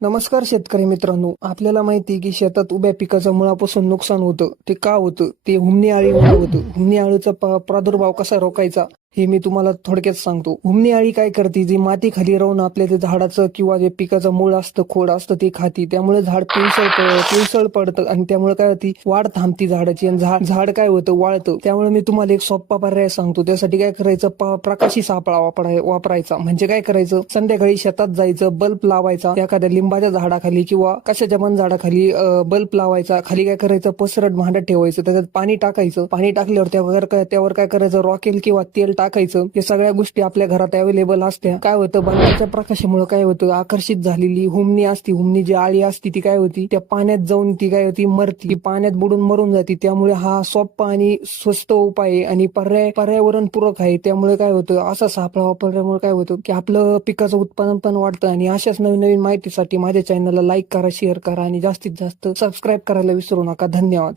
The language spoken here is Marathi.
नमस्कार शेतकरी मित्रांनो. आपल्याला माहिती आहे की शेतात उभ्या पिकाचं मुळापासून नुकसान होतं. ते का होतं? ते हुमणी आळीमुळे होतं. हुमणी आळीचा प्रादुर्भाव कसा रोखायचा? हे मी तुम्हाला थोडक्यात सांगतो. हुमणी आळी काय करते? जी माती खाली राहून आपल्या ते झाडाचं किंवा जे पिकाचं मूळ असतं खोड असतं ते खाती. त्यामुळे झाड पिवसळ पिवसळ पडतं आणि त्यामुळे काय होती? वाढ थांबती झाडाची आणि झाड झाड काय होतं? वाळतं. त्यामुळे मी तुम्हाला एक सोप्पा पर्याय सांगतो. त्यासाठी काय करायचं? प्रकाशी सापळा वापराय वापरायचा. म्हणजे काय करायचं? संध्याकाळी शेतात जायचं बल्ब लावायचा एखाद्या लिंबाच्या झाडाखाली किंवा कशाच्या पण झाडाखाली बल्ब लावायचा. खाली काय करायचं? पसरट भांडत ठेवायचं. त्याच्यात पाणी टाकायचं. पाणी टाकल्यावर त्यावर काय त्यावर काय करायचं? रॉकेल किंवा तेल टाकायचं. हे सगळ्या गोष्टी आपल्या घरात अवेलेबल असत्या. काय होतं बंगालच्या प्रकाशामुळे काय होतं आकर्षित झालेली हुमणी असती हुमणी जी आळी असती ती काय होती? त्या पाण्यात जाऊन ती काय होती? मरती. पाण्यात बुडून मरून जाते. त्यामुळे हा सोप्पा आणि स्वस्त उपाय आहे आणि पर्याय पर्यावरण पूरक आहे. त्यामुळे काय होतं असा सापळा वापरल्यामुळे काय होतं की आपलं पिकाचं उत्पादन पण वाढतं आणि अशाच नवीन नवीन माहितीसाठी माझ्या चॅनलला लाईक करा शेअर करा आणि जास्तीत जास्त सबस्क्राईब करायला विसरू नका. धन्यवाद.